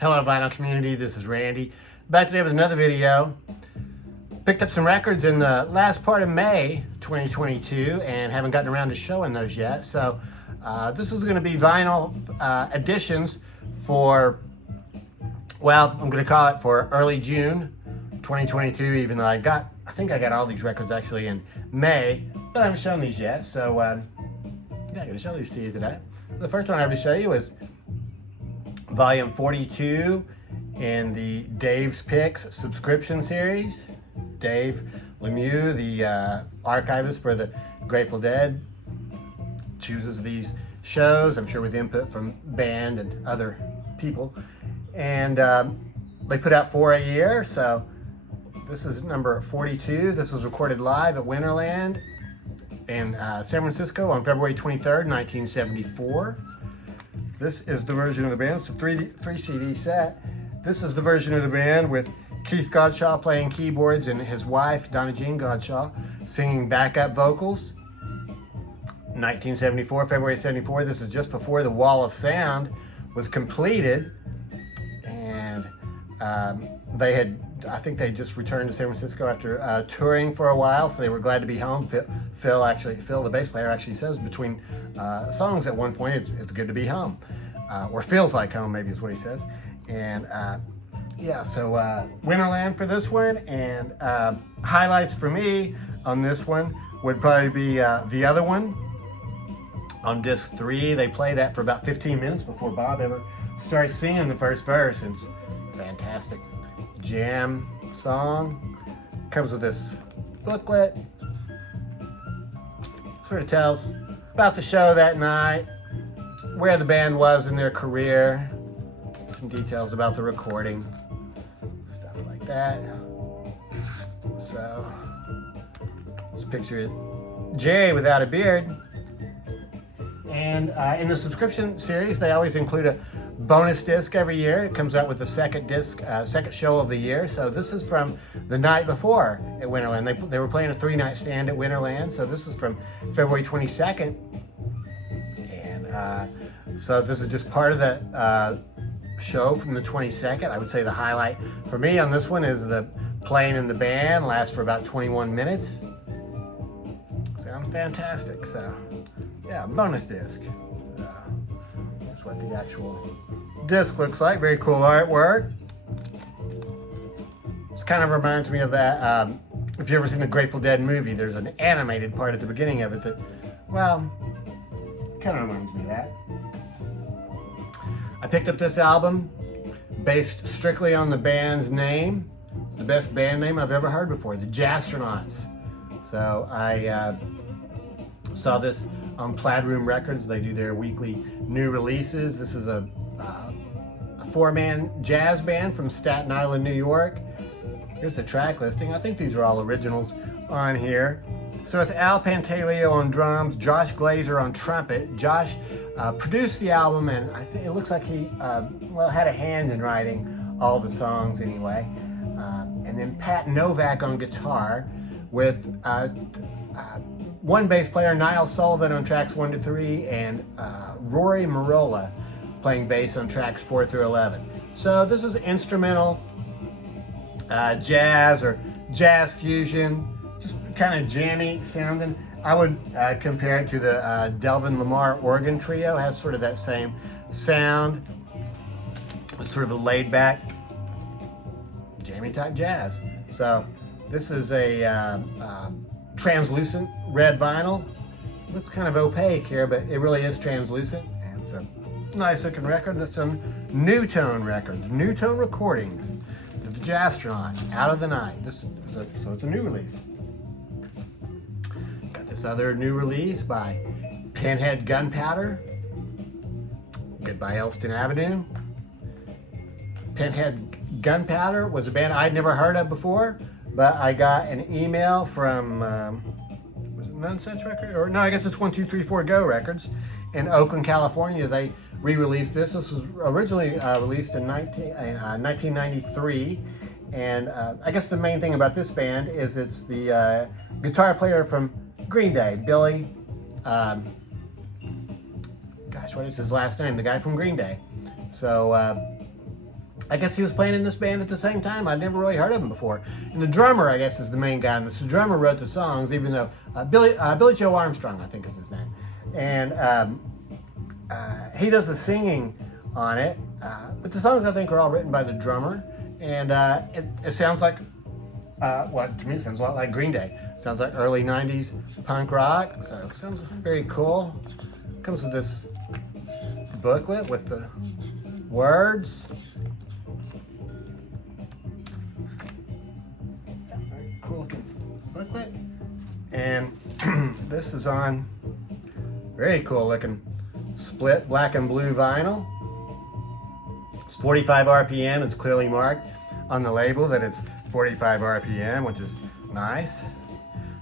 Hello vinyl community, this is Randy. Back today with another video. Picked up some records in the last part of May 2022 and haven't gotten around to showing those yet. So this is going to be vinyl editions for, well, I'm going to call it for early June 2022, even though I think I got all these records actually in May, but I haven't shown these yet. So yeah, I'm going to show these to you today. The first one I have to show you is Volume 42 in the Dave's Picks subscription series. Dave Lemieux, the archivist for the Grateful Dead, chooses these shows, I'm sure with input from band and other people. And they put out 4 a year, so this is number 42. This was recorded live at Winterland in San Francisco on February 23rd, 1974. This is the version of the band. It's a three CD set. This is the version of the band with Keith Godshaw playing keyboards and his wife, Donna Jean Godshaw, singing backup vocals. 1974, February 74. This is just before the Wall of Sound was completed. And I think they just returned to San Francisco after touring for a while, so they were glad to be home. Phil, the bass player, actually says between songs at one point, it's good to be home. Or feels like home, maybe is what he says. And yeah, so Winterland for this one, and highlights for me on this one would probably be the other one on disc 3. They play that for about 15 minutes before Bob ever starts singing the first verse. It's fantastic jam song. Comes with this booklet. Sort of tells about the show that night, where the band was in their career, some details about the recording, stuff like that. So, let's picture Jerry without a beard. And in the subscription series, they always include a bonus disc every year. It comes out with the second disc, second show of the year. So this is from the night before at Winterland. They were playing a 3-night stand at Winterland. So this is from February 22nd. And so this is just part of the show from the 22nd. I would say the highlight for me on this one is the playing in the band. Lasts for about 21 minutes. Sounds fantastic. So yeah, bonus disc. That's what the actual disc looks like. Very cool artwork. This kind of reminds me of that, if you've ever seen the Grateful Dead movie, there's an animated part at the beginning of it that, well, kind of reminds me of that. I picked up this album based strictly on the band's name. It's the best band name I've ever heard before, the Jastronauts. So I saw this on Plaid Room Records. They do their weekly new releases. This is a 4-man jazz band from Staten Island, New York. Here's the track listing. I think these are all originals on here. So it's Al Pantaleo on drums, Josh Glazer on trumpet. Josh produced the album, and I think it looks like he had a hand in writing all the songs anyway. And then Pat Novak on guitar with one bass player, Niall Sullivan, on tracks 1 to 3, and Rory Marola playing bass on tracks 4 through 11. So this is instrumental jazz or jazz fusion, just kind of jammy sounding. I would compare it to the Delvin Lamar organ trio. It has sort of that same sound. It's sort of a laid back, jammy type jazz. So this is a translucent red vinyl. Looks kind of opaque here, but it really is translucent, and it's a nice looking record. That's on New Tone Records, New Tone Recordings, the Jastronauts, Out of the Night. So it's a new release. Got this other new release by Pinhead Gunpowder, Goodbye Elston Avenue. Pinhead Gunpowder was a band I'd never heard of before, but I got an email from, was it Nonsense Records? Or no, I guess it's 1234 Go Records in Oakland, California. They re-released this. This was originally released in 1993. And I guess the main thing about this band is it's the guitar player from Green Day, Billy, gosh, what is his last name? The guy from Green Day. So I guess he was playing in this band at the same time. I'd never really heard of him before. And the drummer, I guess, is the main guy on this. The drummer wrote the songs, even though Billy Joe Armstrong, I think is his name. And he does the singing on it. But the songs, I think, are all written by the drummer. And it sounds like, well, to me, it sounds a lot like Green Day. It sounds like early 90s punk rock. So it sounds very cool. It comes with this booklet with the words. Cool looking booklet. And this is on very cool looking split black and blue vinyl. It's 45 RPM. It's clearly marked on the label that it's 45 RPM, which is nice.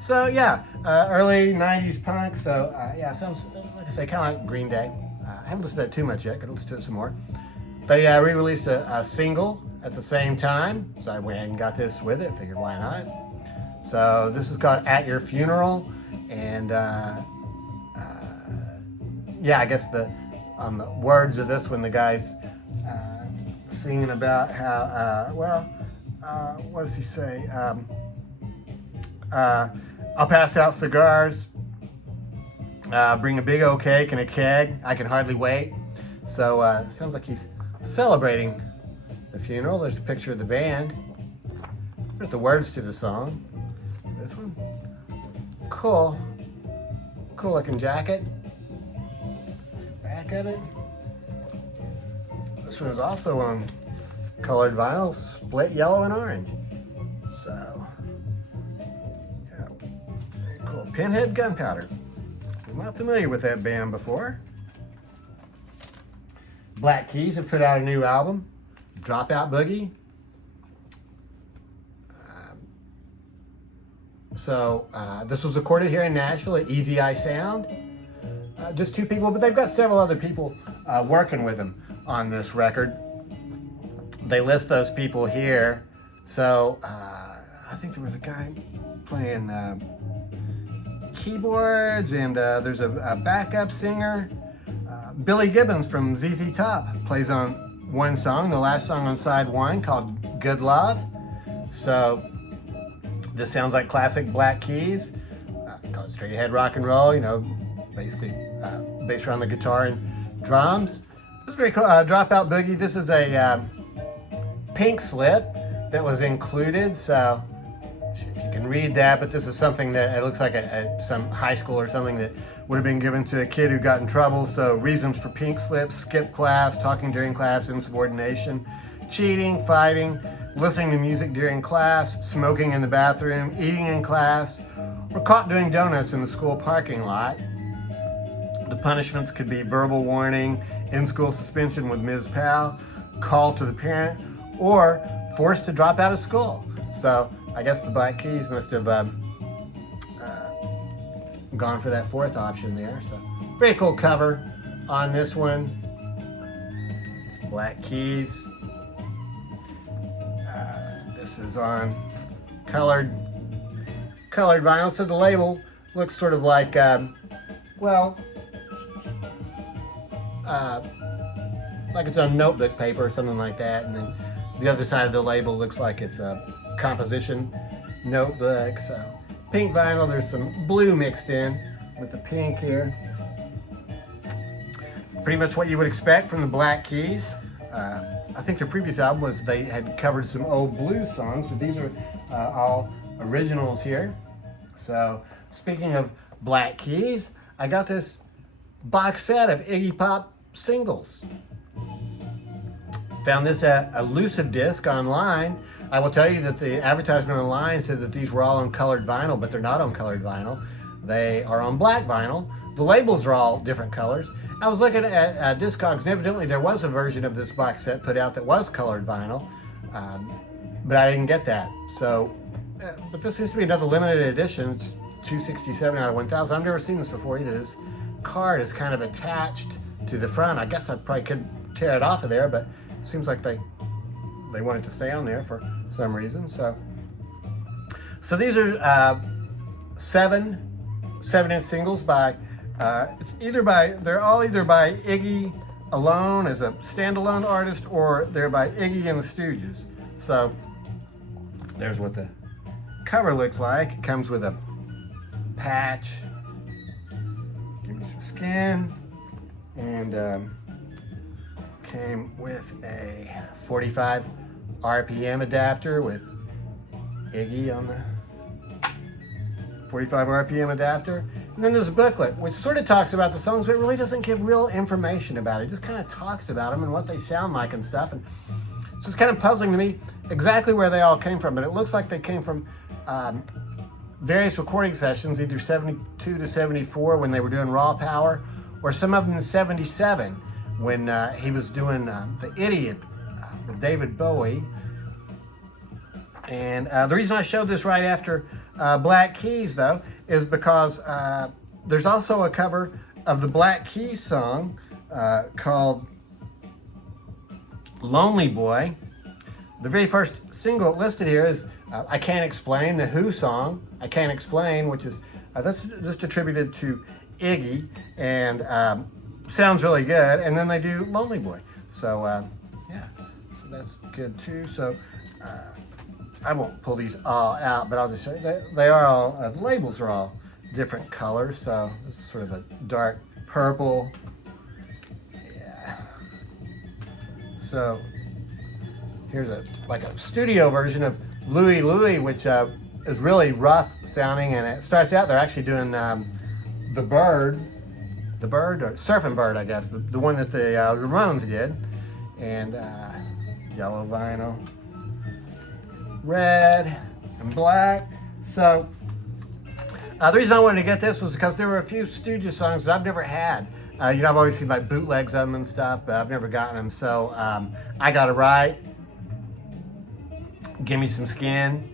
So yeah, early 90s punk. So yeah, sounds, like I say, kind of like Green Day. I haven't listened to that too much yet. Could listen to it some more. They re-released a single at the same time. So I went ahead and got this with it. Figured why not. So this is called At Your Funeral. And yeah, I guess on the words of this one, the guy's singing about how, what does he say? I'll pass out cigars, bring a big old cake and a keg. I can hardly wait. So it sounds like he's celebrating the funeral. There's a picture of the band. There's the words to the song. This one. Cool. Cool looking jacket. That's the back of it. This one is also on colored vinyl, split yellow and orange. So, yeah. Very cool. Pinhead Gunpowder. I'm not familiar with that band before. Black Keys have put out a new album, Dropout Boogie. So this was recorded here in Nashville at Easy Eye Sound. Just two people, but they've got several other people working with them on this record. They list those people here. So I think there was a guy playing keyboards, and there's a backup singer. Billy Gibbons from ZZ Top plays on one song, the last song on side one, called Good Love. So this sounds like classic Black Keys, called straight ahead rock and roll, you know, basically based around the guitar and drums. This is very cool. Dropout Boogie. This is a pink slip that was included, so if you can read that, but this is something that it looks like some high school or something that would have been given to a kid who got in trouble. So reasons for pink slips: skip class, talking during class, insubordination, cheating, fighting, listening to music during class, smoking in the bathroom, eating in class, or caught doing donuts in the school parking lot. The punishments could be verbal warning, in-school suspension with Ms. Powell, call to the parent, or forced to drop out of school. So I guess the Black Keys must have gone for that fourth option there. So very cool cover on this one. Black Keys. This is on colored vinyl. So the label looks sort of like, like it's on notebook paper or something like that. And then the other side of the label looks like it's a composition notebook. So pink vinyl, there's some blue mixed in with the pink here. Pretty much what you would expect from the Black Keys. I think their previous album was they had covered some old blues songs, so these are all originals here. So speaking of Black Keys, I got this box set of Iggy Pop singles. Found this at a Lucid Disc online. I will tell you that the advertisement online said that these were all on colored vinyl, but they're not on colored vinyl. They are on black vinyl. The labels are all different colors. I was looking at Discogs, and evidently there was a version of this box set put out that was colored vinyl, but I didn't get that. So, but this seems to be another limited edition. It's 267 out of 1,000. I've never seen this before either. This card is kind of attached to the front. I guess I probably could tear it off of there, but it seems like they wanted to stay on there for some reason. So these are 7-inch singles by. They're all either by Iggy alone as a standalone artist, or they're by Iggy and the Stooges. So there's what the cover looks like. It comes with a patch, give me some skin, and came with a 45 RPM adapter with Iggy on the 45 RPM adapter. And then there's a booklet, which sort of talks about the songs, but it really doesn't give real information about it. It just kind of talks about them and what they sound like and stuff. And so it's kind of puzzling to me exactly where they all came from, but it looks like they came from various recording sessions, either 72 to 74 when they were doing Raw Power, or some of them in 77 when he was doing The Idiot with David Bowie. And the reason I showed this right after Black Keys, though, is because there's also a cover of the Black Keys song called Lonely Boy. The very first single listed here is I Can't Explain, the Who song, I Can't Explain, which is that's just attributed to Iggy, and sounds really good. And then they do Lonely Boy. So, yeah, so that's good too. So, I won't pull these all out, but I'll just show you. They are all, the labels are all different colors. So this is sort of a dark purple. Yeah. So here's like a studio version of Louie Louie, which is really rough sounding, and it starts out, they're actually doing the bird, or Surfing Bird, I guess, the one that the Ramones did, and yellow vinyl, red and black. So the reason I wanted to get this was because there were a few Stooges songs that I've never had. I've always seen like bootlegs of them and stuff, but I've never gotten them. So I got it right. Give Me Some Skin.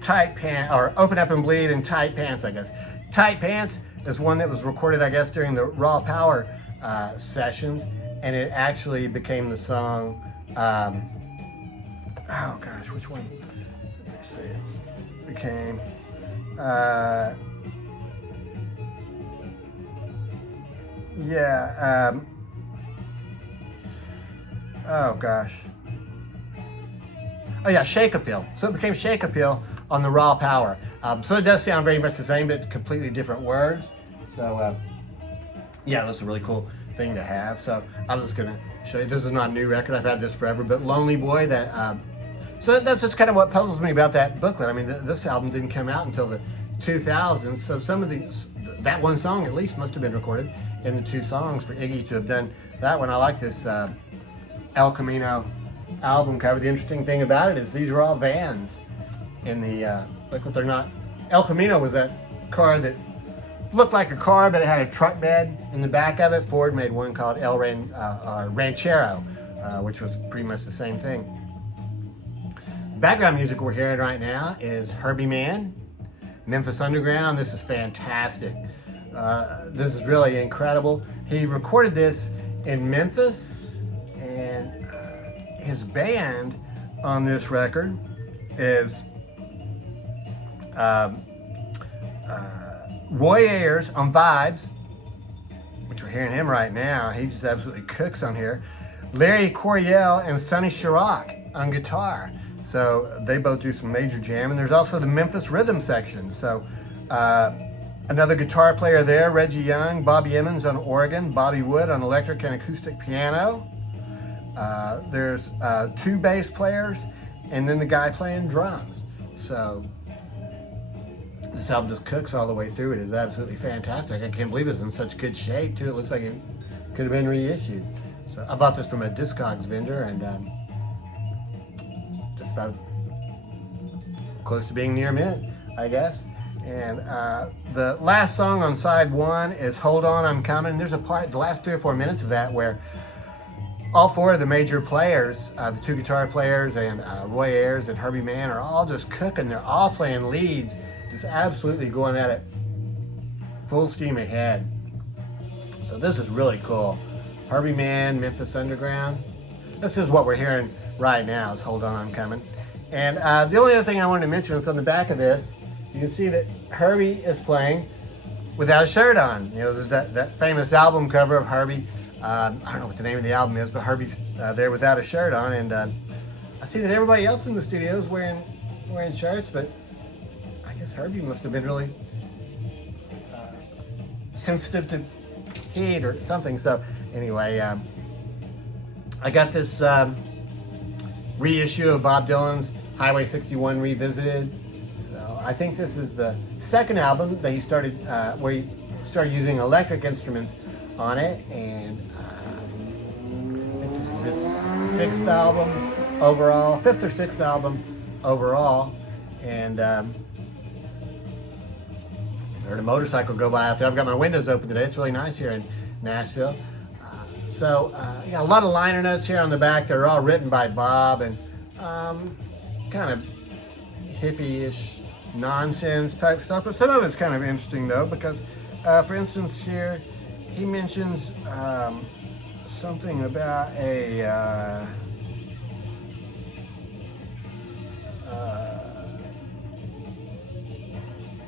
Tight Pants, or Open Up and Bleed, and Tight Pants, I guess. Tight Pants is one that was recorded, I guess, during the Raw Power sessions, and it actually became the song, oh gosh, which one? Let me see. It became, oh gosh. Oh yeah, Shake Appeal. So it became Shake Appeal on the Raw Power. So it does sound very much the same, but completely different words. So yeah, that's a really cool thing to have. So I was just gonna show you, this is not a new record, I've had this forever, but Lonely Boy, that, so that's just kind of what puzzles me about that booklet. I mean, this album didn't come out until the 2000s, so some of these, that one song at least must have been recorded in the two songs for Iggy to have done that one. I like this El Camino album cover. The interesting thing about it is these are all vans in the booklet. They're not. El Camino was that car that looked like a car, but it had a truck bed in the back of it. Ford made one called Ranchero, which was pretty much the same thing. Background music we're hearing right now is Herbie Mann, Memphis Underground. This is fantastic. This is really incredible. He recorded this in Memphis, and his band on this record is Roy Ayers on vibes, which we're hearing him right now. He just absolutely cooks on here. Larry Coryell and Sonny Chirac on guitar. So they both do some major jam. And there's also the Memphis rhythm section. So another guitar player there, Reggie Young, Bobby Emmons on organ, Bobby Wood on electric and acoustic piano. There's two bass players, and then the guy playing drums. So this album just cooks all the way through. It is absolutely fantastic. I can't believe it's in such good shape too. It looks like it could have been reissued. So I bought this from a Discogs vendor, and just about close to being near mint, I guess. And the last song on side one is Hold On, I'm Coming. And there's a part, the last 3 or 4 minutes of that, where all four of the major players, the two guitar players and Roy Ayers and Herbie Mann, are all just cooking. They're all playing leads, just absolutely going at it full steam ahead. So this is really cool. Herbie Mann, Memphis Underground. This is what we're hearing right now, is Hold On, I'm Coming. And the only other thing I wanted to mention is on the back of this, you can see that Herbie is playing without a shirt on. You know, there's that famous album cover of Herbie. I don't know what the name of the album is, but Herbie's there without a shirt on, and I see that everybody else in the studio is wearing shirts, but I guess Herbie must have been really sensitive to heat or something. So anyway, I got this reissue of Bob Dylan's Highway 61 Revisited. So I think this is the second album that he started, where he started using electric instruments on it, and I think this is his sixth album overall, fifth or sixth album overall. And heard a motorcycle go by out there. I've got my windows open today. It's really nice here in Nashville. Yeah, a lot of liner notes here on the back. They're all written by Bob, and kind of hippie-ish nonsense type stuff. But some of it's kind of interesting though, because for instance here, he mentions something about a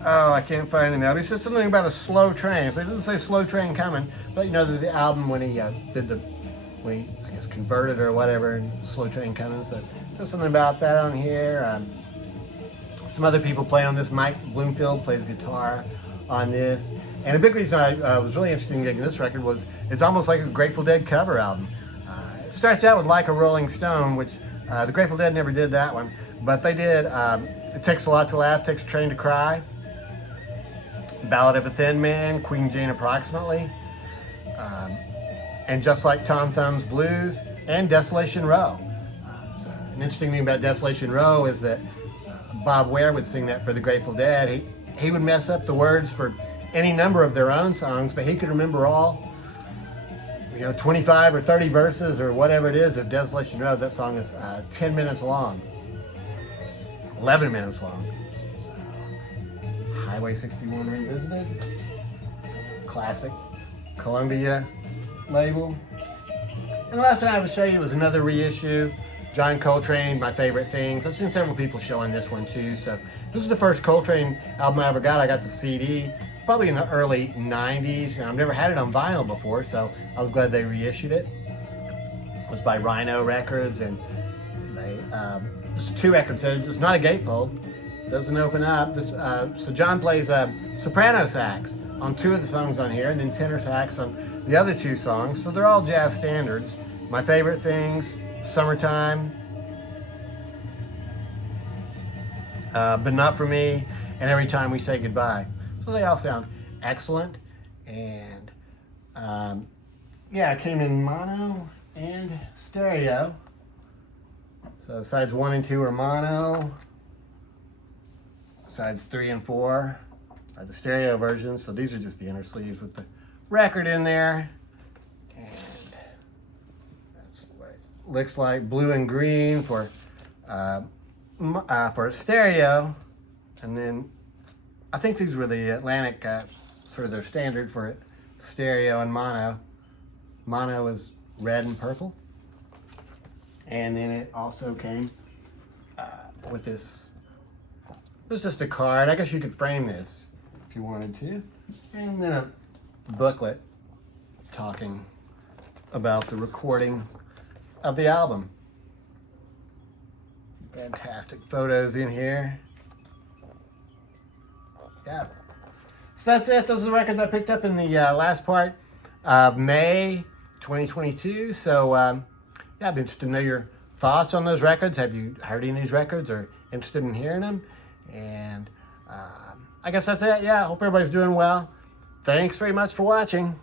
oh, I can't find it now. But he says something about a slow train. So he doesn't say slow train coming, but you know, the album when he when he, I guess, converted or whatever, and slow train coming. So there's something about that on here. Some other people playing on this. Mike Bloomfield plays guitar on this. And a big reason I was really interested in getting this record was it's almost like a Grateful Dead cover album. It starts out with Like a Rolling Stone, which the Grateful Dead never did that one, but they did It Takes a Lot to Laugh, Takes a Train to Cry, Ballad of a Thin Man, Queen Jane Approximately, and Just Like Tom Thumb's Blues, and Desolation Row. So an interesting thing about Desolation Row is that Bob Ware would sing that for the Grateful Dead. He would mess up the words for any number of their own songs, but he could remember all, 25 or 30 verses or whatever it is of Desolation Row. That song is 10 minutes long, 11 minutes long. So, Highway 61 Revisited, it's a classic Columbia label. And the last one I have to show you was another reissue, John Coltrane, My Favorite Things. I've seen several people showing this one too. So this is the first Coltrane album I ever got. I got the CD probably in the early 90s. I've never had it on vinyl before, so I was glad they reissued it. It was by Rhino Records, and they it's two records. It's not a gatefold. It doesn't open up. So John plays soprano sax on two of the songs on here, and then tenor sax on the other two songs. So they're all jazz standards. My Favorite Things, Summertime, But Not For Me, and Every Time We Say Goodbye. So they all sound excellent. And yeah, it came in mono and stereo. So sides 1 and 2 are mono. Sides 3 and 4 are the stereo versions. So these are just the inner sleeves with the record in there. And that's what it looks like. Blue and green for stereo. And then I think these were the Atlantic, sort of their standard for stereo and mono. Mono is red and purple. And then it also came with this. This is just a card. I guess you could frame this if you wanted to. And then a booklet talking about the recording of the album. Fantastic photos in here. Yeah. So that's it. Those are the records I picked up in the last part of May 2022. So yeah, I'd be interested to know your thoughts on those records. Have you heard any of these records or interested in hearing them? And I guess that's it. Yeah, I hope everybody's doing well. Thanks very much for watching.